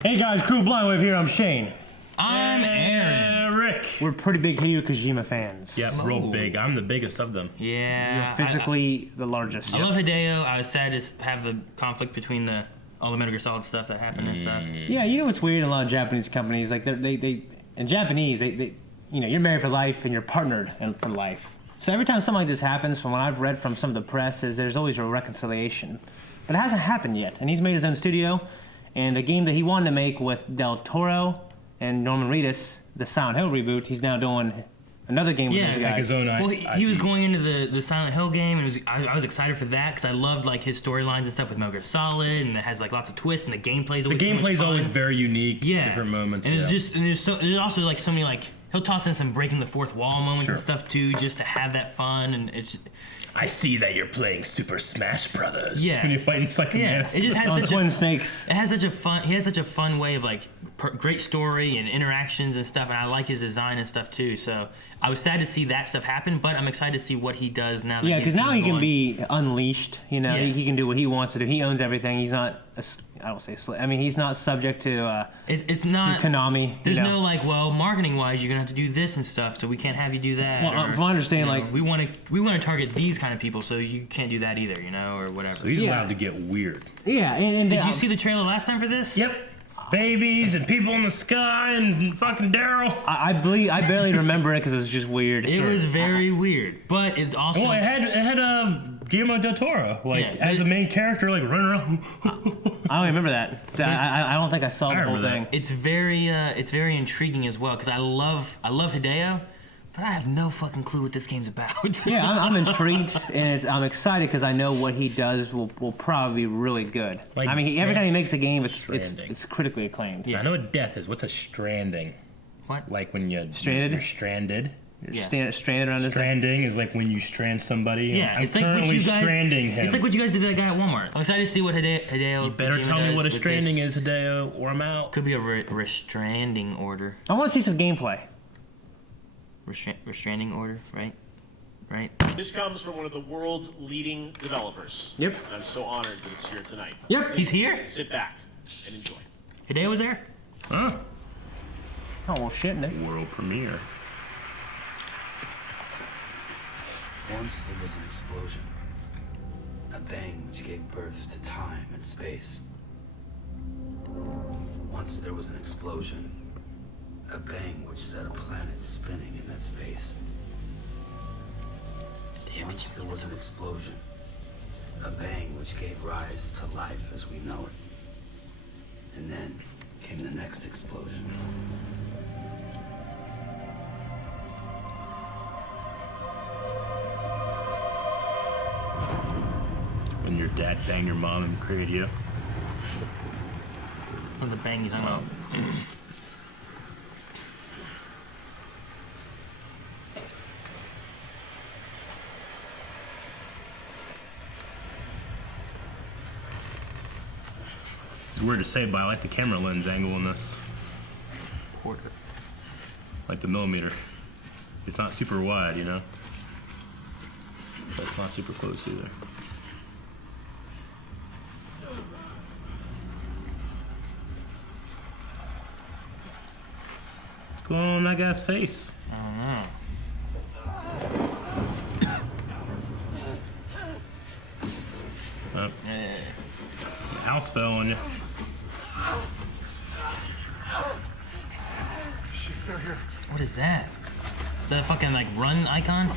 Hey guys, Crew Blindwave here, I'm Shane. I'm Aaron. Rick. We're pretty big Hideo Kojima fans. Yeah, real big. I'm the biggest of them. Yeah. You're physically the largest. I love Hideo. I was sad to have the conflict between all the Metal Gear Solid stuff that happened and stuff. Yeah, you know what's weird in a lot of Japanese companies? Like, they in Japanese, they you know, you're married for life and you're partnered for life. So every time something like this happens, from what I've read from some of the press, is there's always a reconciliation. But it hasn't happened yet, and he's made his own studio. And the game that he wanted to make with Del Toro and Norman Reedus, the Silent Hill reboot, he's now doing another game with these guys. Like his own Well, he was going into the Silent Hill game, and I was excited for that because I loved like his storylines and stuff with Metal Gear Solid, and it has like lots of twists, and the gameplay's always very unique. Yeah, different moments. And it's just there's also like so many like he'll toss in some breaking the fourth wall moments and stuff too, just to have that fun, and it's. I see that you're playing Super Smash Brothers. Yeah. When you're fighting Psychomantis. It just has on such Twin Snakes. It has such a fun. He has such a fun way of like great story and interactions and stuff, and I like his design and stuff too. So I was sad to see that stuff happen, but I'm excited to see what he does now. That Because now he can be unleashed. You know, he can do what he wants to do. He owns everything. He's not. I don't say. I mean, he's not subject to. It's not to Konami. There's no like, well, marketing wise, you're gonna have to do this and stuff, so we can't have you do that. Well, or, from what I understand, you know, like we want to target these kind of people, so you can't do that either, you know, or whatever. So he's allowed to get weird. Yeah, and did you see the trailer last time for this? Yep. Babies and people in the sky and fucking Daryl. I barely remember it because it was just weird. It was very weird, but it's also. Well, it had Guillermo del Toro as a main character, like running around. I don't remember that. So I don't think I saw the whole thing. It's very intriguing as well because I love Hideo, but I have no fucking clue what this game's about. Yeah, I'm intrigued and I'm excited because I know what he does will probably be really good. Like, I mean, every time he makes a game, it's critically acclaimed. Yeah. I know what death is. What's a stranding? What? Like when you're stranded. You're stranded around this. Stranding is like when you strand somebody. Yeah, I'm it's like what you guys. stranding him. It's like what you guys did to that guy at Walmart. I'm excited to see what Hideo. You better Kojima tell me does what a with stranding this. is, Hideo, or I'm out. Could be a restranding order. I want to see some gameplay. Restranding order, right? Right. This comes from one of the world's leading developers. Yep. And I'm so honored that it's here tonight. Yep. He's here. Sit back and enjoy. Hideo was there. Huh? Oh well, shit, Nick. World premiere. Once there was an explosion, a bang which gave birth to time and space. Once there was an explosion, a bang which set a planet spinning in that space. Once there was an explosion, a bang which gave rise to life as we know it. And then came the next explosion. When your dad banged your mom and created you. What the bang you talking about? It's weird to say, but I like the camera lens angle in this. Porter. Like the millimeter. It's not super wide, you know? But it's not super close either. What's going on in that guy's face? I don't know. The house fell on you. What is that? Is that a fucking like run icon?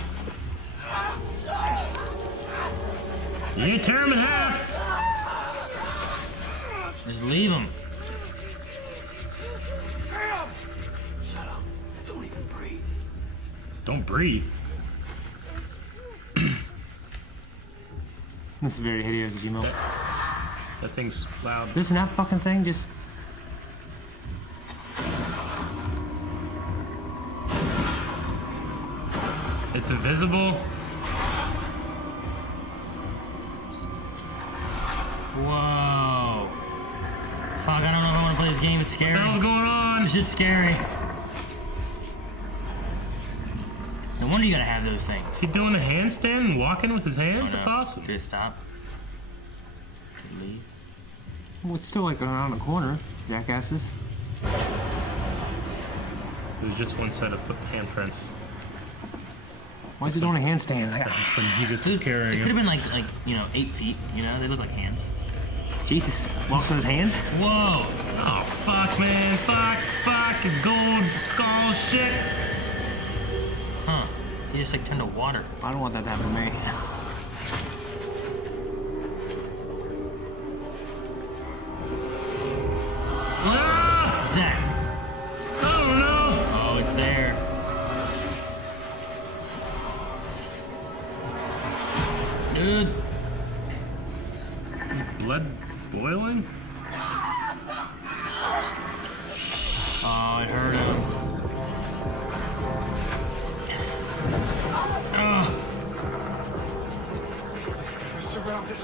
You tear him in half! Just leave him. Shut up. Don't even breathe. Don't breathe. That's very Hideo Kojima. That thing's loud. Listen, that fucking thing just. It's invisible. Whoa. Fuck, I don't know if I want to play this game. It's scary. What the hell's going on? This shit's scary. No wonder you gotta have those things. He doing a handstand and walking with his hands? Oh, no. That's awesome. Should it stop? Should it leave? Well, it's still like around the corner, jackasses. There's just one set of handprints. Why is he doing a handstand? That's when Jesus was It carrying could have him. been like 8 feet. You know, they look like hands. Jesus, walk those hands? Whoa! Oh, fuck, man. Fuck. Gold skull shit. Huh? He just like turned to water. I don't want that to happen to me. Ah! What's that? Oh, no. Oh, it's there. Dude. Blood boiling? Oh, it hurt him.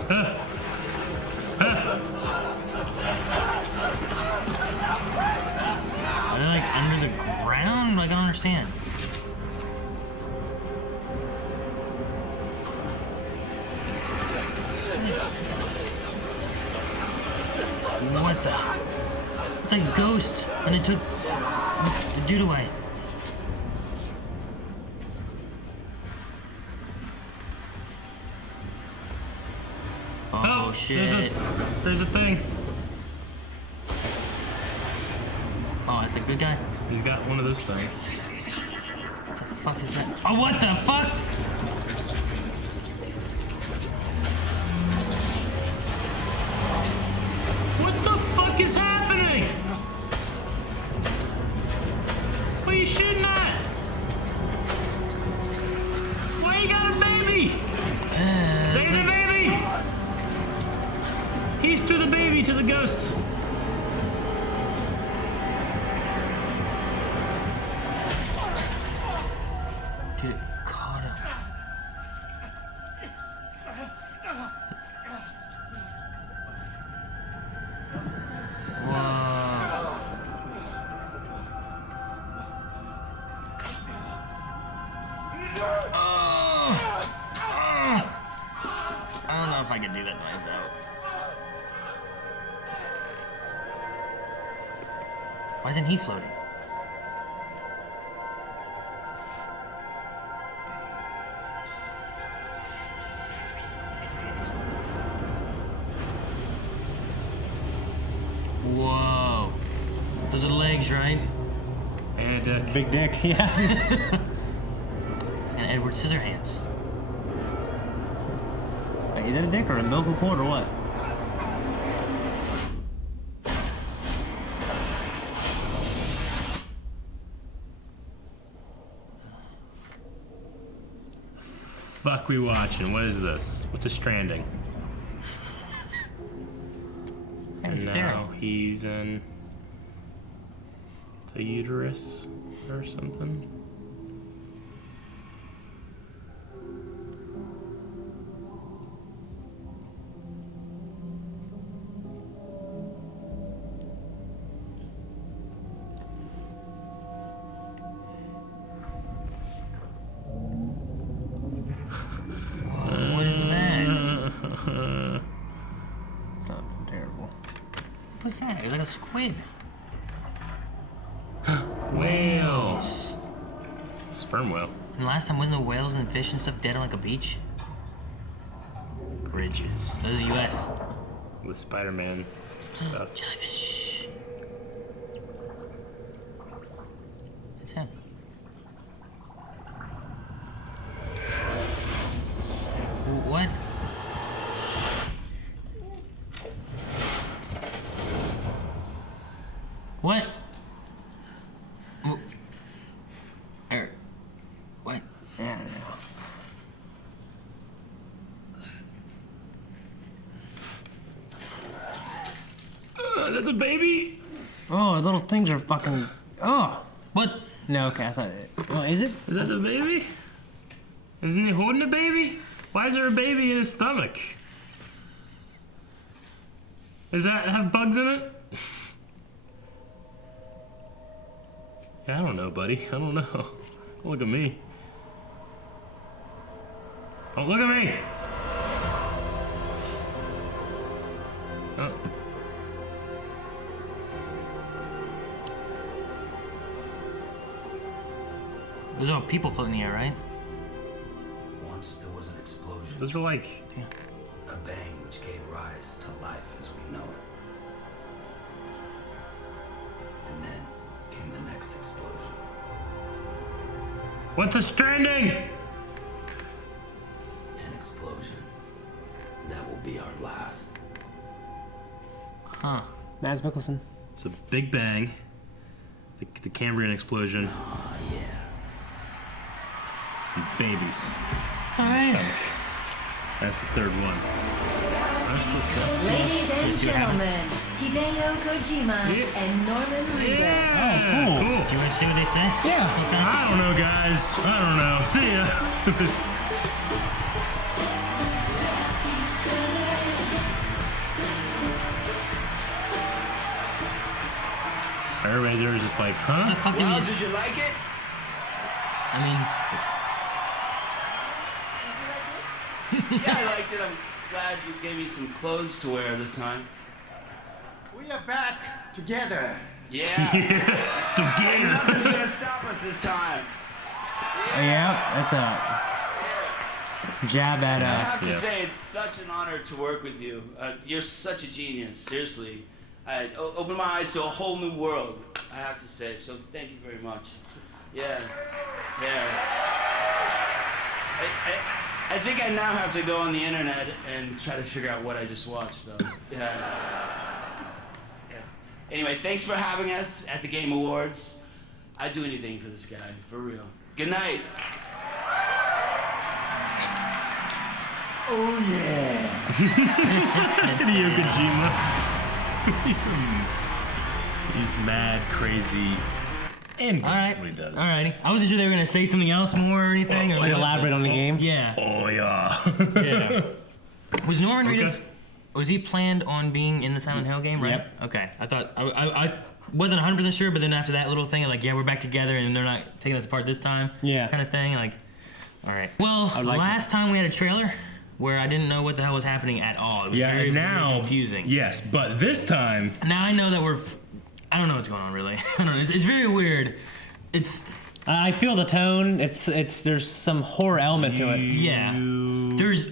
Are they like under the ground? Like, I don't understand. What the? It's like Ghost when they took the dude away. Oh, shit. There's a thing. Oh, that's a good guy. He's got one of those things. What the fuck is that? Oh, what the fuck? What the fuck is happening? What are you shooting at? Why you got a baby? Save the baby! He's threw the baby to the ghost. Dude, it caught him. Whoa. I don't know if I could do that to myself. Why isn't he floating? Whoa. Those are the legs, right? And a dick. Big dick, yeah. And Edward Scissorhands. Wait, is that a dick or a umbilical cord or what? Fuck we watching? What is this? What's a stranding? Hey, it's And Derek. now he's in the uterus or something. What is that? Something terrible. What's that? It's like a squid. Whales. Sperm whale. And last time, wasn't the whales and fish and stuff dead on like a beach? Bridges. That was U.S. With Spider-Man stuff. Jellyfish. It's him. What? What? What? Yeah, I don't know. That's a baby? Oh, those little things are fucking. Oh! What? No, okay, I thought it. Well, is it? Is that a baby? Isn't he holding a baby? Why is there a baby in his stomach? Does that have bugs in it? Yeah, I don't know, buddy. I don't know. Don't look at me. Don't look at me! Oh. There's no people floating in the air, right? Once there was an explosion, Those are like. a bang which gave rise to life as we know it. And then came the next explosion. What's a stranding? An explosion that will be our last. Huh. Mads Mikkelsen. It's a big bang. The Cambrian explosion. Oh, yeah. And babies. All right. That's the third one. That's just Ladies and gentlemen, Hideo Kojima and Norman Reedus. Oh, cool. Do you want to see what they say? Yeah. I don't know, guys. I don't know. See ya. Everybody there was just like, What the huh? fuck Well, did did you like it? I mean, Yeah, I liked it. I'm glad you gave me some clothes to wear this time. We are back together. Yeah. Together. Nothing's gonna stop us this time. Yeah, that's a jab at I have to Yeah. say, it's such an honor to work with you. You're such a genius, seriously. I opened my eyes to a whole new world, I have to say, so thank you very much. Yeah, yeah. I think I now have to go on the internet and try to figure out what I just watched, though. Yeah. Anyway, thanks for having us at the Game Awards. I'd do anything for this guy, for real. Good night. Oh, yeah. Hideo Kojima. He's mad, crazy, and good all right. at what he does. All righty. I wasn't sure they were gonna say something else more or anything. Or like elaborate on the game. Yeah. Oh yeah. Yeah. Was Norman Okay. Reedus? Was he planned on being in the Silent Hill game? Right. Yep. Okay. I thought I wasn't 100% sure, but then after that little thing, like, yeah, we're back together and they're not taking us apart this time. Yeah. Kind of thing. Like, all right. Well, I like last time we had a trailer where I didn't know what the hell was happening at all. It was Yeah, very, and now very confusing. Yes, but this time Now I know that I don't know what's going on really. I don't know. It's very weird. It's I feel the tone. It's there's some horror element to it. yeah. There's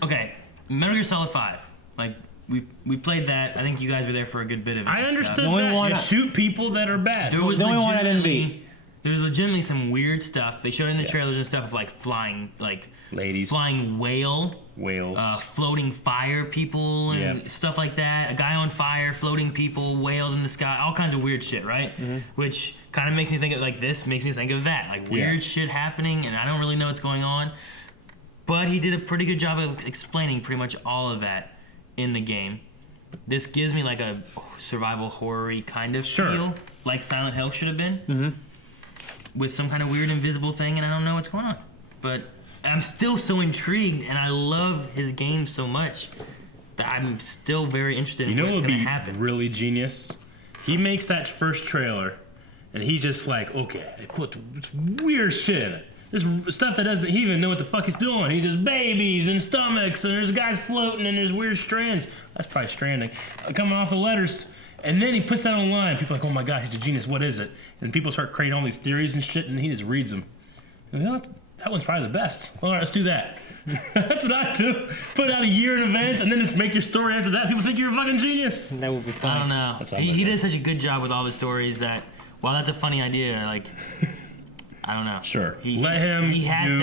Metal Gear Solid 5. Like we played that. I think you guys were there for a good bit of it. I and understood stuff. The only that one you I- shoot people that are bad. There was The only one I didn't legitimately- There was legitimately some weird stuff. They showed in the trailers and stuff of like flying, like Ladies. flying whales, floating fire people and Yeah. stuff like that. A guy on fire, floating people, whales in the sky, all kinds of weird shit, right? Which kind of makes me think of makes me think of that, like weird shit happening, and I don't really know what's going on. But he did a pretty good job of explaining pretty much all of that in the game. This gives me like a survival horror-y kind of feel, like Silent Hill should have been, with some kind of weird invisible thing, and I don't know what's going on. But I'm still so intrigued, and I love his game so much that I'm still very interested in You know what what's would going be to happen. really genius? He makes that first trailer, and he just like, okay, they put weird shit in it. This stuff that doesn't he even know what the fuck he's doing. He's just babies and stomachs, and there's guys floating, and there's weird strands. That's probably stranding coming off the letters. And then he puts that online. People are like, oh my gosh, he's a genius. What is it? And people start creating all these theories and shit, and he just reads them. And, you know, that one's probably the best. All right, let's do that. That's what I do. Put out a year in advance, and then just make your story after that. People think you're a fucking genius. That would be fun. I don't know. That's how He I'm does such a good job with all the stories that, while that's a funny idea, like, I don't know. Sure. Let him He has do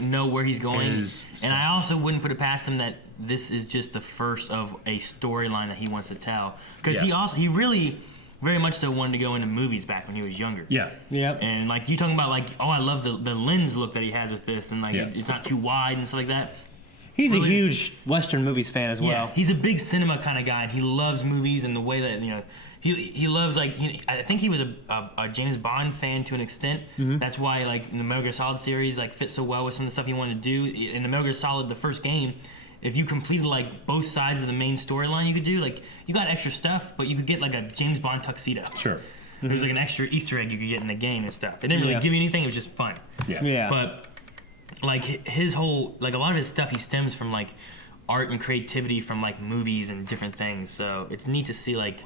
to know where he's going. his And I also wouldn't put it past him that this is just the first of a storyline that he wants to tell. Because Yeah. he really very much so wanted to go into movies back when he was younger. Yeah. Yep. And like you talking about like, oh, I love the lens look that he has with this, and like Yeah. it's not too wide and stuff like that. He's really- a huge Western movies fan as well. Yeah, he's a big cinema kind of guy, and he loves movies and the way that he loves like I think he was a James Bond fan to an extent. That's why like in the Metal Gear Solid series like fit so well with some of the stuff he wanted to do in the Metal Gear Solid the first game. If you completed like both sides of the main storyline, you could do like you got extra stuff, but you could get like a James Bond tuxedo. Sure. There was like an extra Easter egg you could get in the game and stuff. It didn't really Yeah. give you anything; it was just fun. Yeah. Yeah. But like his whole like a lot of his stuff he stems from like art and creativity from like movies and different things. So it's neat to see like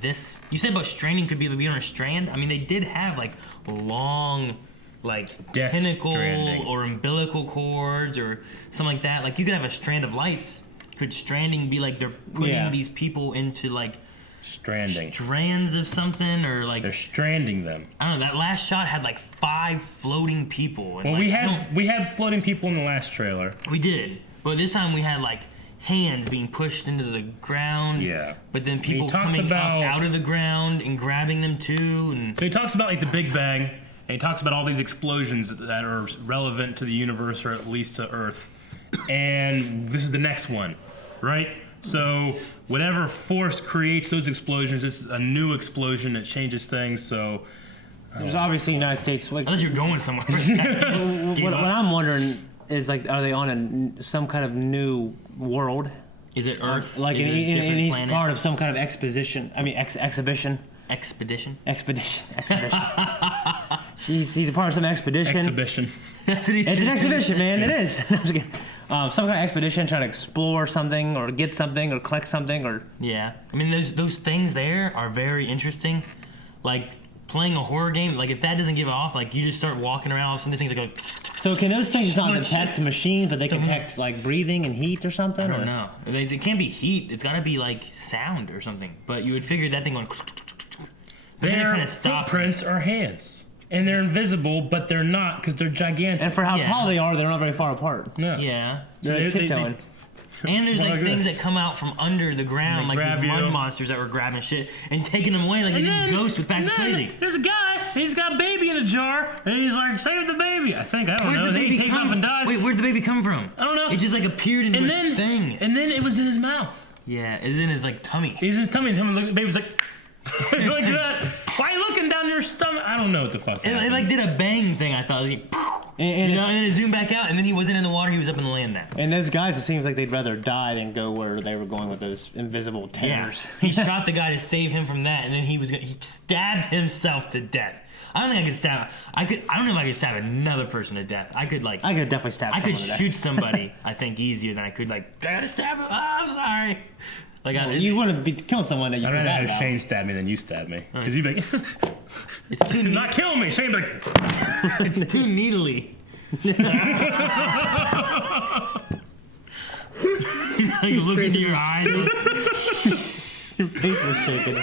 this. You said about stranding could be on a strand. I mean they did have like long like Death tentacle Stranding. or umbilical cords or something like that. Like you could have a strand of lights. Could stranding be like they're putting these people into like Stranding. strands of something or like They're stranding them. I don't know. That last shot had like 5 floating people. And Well, like, we had floating people in the last trailer. we did, but this time we had like hands being pushed into the ground. Yeah. But then people talks coming about- up out of the ground and grabbing them too. And So he talks about like the Big Bang, and he talks about all these explosions that are relevant to the universe or at least to Earth. And this is the next one, right? So whatever force creates those explosions, this is a new explosion that changes things. So There's obviously United States. Like, I thought you were going somewhere. what I'm wondering is like, are they on some kind of new world? Is it Earth? Like, Is it a and different he's planet? part of some kind of exposition. I mean, exhibition. Expedition. Expedition. he's a part of some expedition. exhibition. That's what he It's an exhibition, man. It is. I'm just kidding. Some kind of expedition trying to explore something or get something or collect something or. Yeah, I mean those things there are very interesting. Like playing a horror game, like if that doesn't give off, like you just start walking around, all of a sudden these things are going. So can those things not Much- detect machines, but they can detect like breathing and heat or something? I don't know. It can't be heat. It's got to be like sound or something. But you would figure that thing going. But then it Their kind of stops. footprints are hands. And they're invisible, but they're not because they're gigantic. And for how Yeah. tall they are, they're not very far apart. No. Yeah. They're tiptoeing. And there's like Like things this. that come out from under the ground, They like grab these mud you. monsters that were grabbing shit and taking them away like they did Ghost with Pax Crazy. There's a guy, he's got a baby in a jar, and he's like, save the baby. I think, I don't know. Where'd the Then he baby takes come off and dies. Wait, where'd the baby come from? I don't know. It just like appeared into and a then, thing. and then it was in his mouth. Yeah, it's in his like tummy. He's in his tummy, and the baby's like, like that. Why are you looking down your stomach? I don't know what the fuck's It happening. like did a bang thing. I thought it was like, And, you know, and then it zoomed back out, and then he wasn't in the water. He was up in the land now. and those guys, it seems like they'd rather die than go where they were going with those invisible Yeah, terrors. he shot the guy to save him from that, and then he stabbed himself to death. I don't think I could stab. I don't know if I could stab another person to death. I could like. I could definitely stab I could someone to death. shoot somebody. I think easier than I could like. I gotta stab him. Oh, I'm sorry. Like Well, you wouldn't be killing someone that you I'd rather forgot have about. Shane stab me than you stab me. Because you'd be like, it's too do not kill me. Shane'd be like, it's too needly. He's like look into your eyes. Your face was shaking.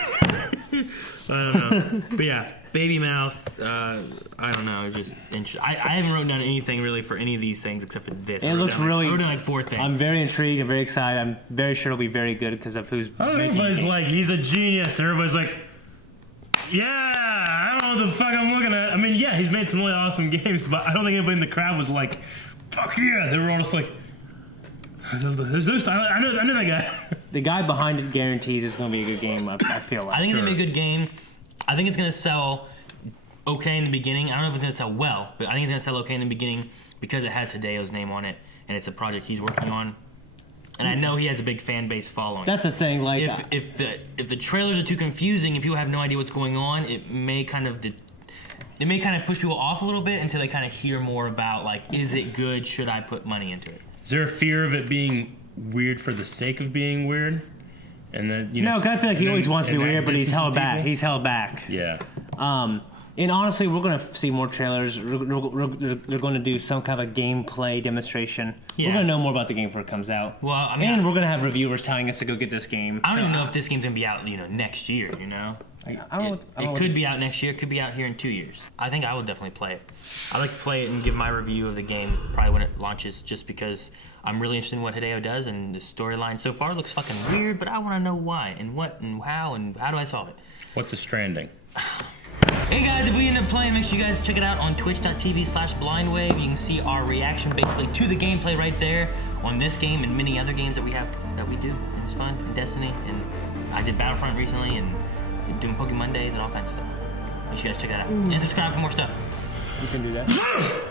I don't know. But yeah, baby mouth. I don't know. It's just interesting. I haven't written down anything really for any of these things except for this. It looks really. I wrote down like 4 things. I'm very intrigued. I'm very excited. I'm very sure it'll be very good because of who's. everybody's making it. like, he's a genius. And everybody's like, yeah, I don't know what the fuck I'm looking at. I mean, yeah, he's made some really awesome games, but I don't think anybody in the crowd was like, fuck yeah. They were all just like, I know that guy. The guy behind it guarantees it's going to be a good game. I feel like. I think it's gonna be a good game. I think it's gonna sell okay in the beginning. I don't know if it's gonna sell well, but I think it's gonna sell okay in the beginning because it has Hideo's name on it and it's a project he's working on. And I know he has a big fan base following. That's the thing. Like, if the trailers are too confusing and people have no idea what's going on, it may kind of push people off a little bit until they kind of hear more about like, is it good? Should I put money into it? Is there a fear of it being weird for the sake of being weird? And then, you know, no, because I feel like he always wants to be and that weird, but he's distances held back. people? He's held back. Yeah. And honestly, we're going to see more trailers. They're going to do some kind of a gameplay demonstration. Yeah. We're going to know more about the game before it comes out. Well, I mean, and we're going to have reviewers telling us to go get this game. I don't even know if this game's gonna be out, next year. You know. I don't know It could be out next year. It could be out here in 2 years. I think I would definitely play it. I like to play it and give my review of the game probably when it launches, just because I'm really interested in what Hideo does, and the storyline so far looks fucking weird. But I want to know why and what and how do I solve it. What's a stranding? Hey guys, if we end up playing, make sure you guys check it out on twitch.tv/blindwave. You can see our reaction basically to the gameplay right there on this game and many other games that we do. And it's fun. And Destiny, and I did Battlefront recently, and doing Pokemon Mondays and all kinds of stuff. Make sure you guys check that out. And subscribe for more stuff. You can do that.